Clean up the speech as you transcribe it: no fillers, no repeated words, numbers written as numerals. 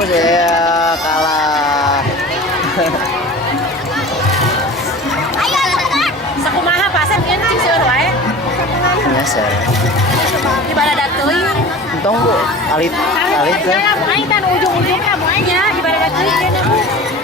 terus ya kalah. Sakumaha pasar pian cing seueur wae. Biasa. Di balada teuing. Entong Bu, alit kan. Alit kan ujung-ujungnya moalnya di balada teuing.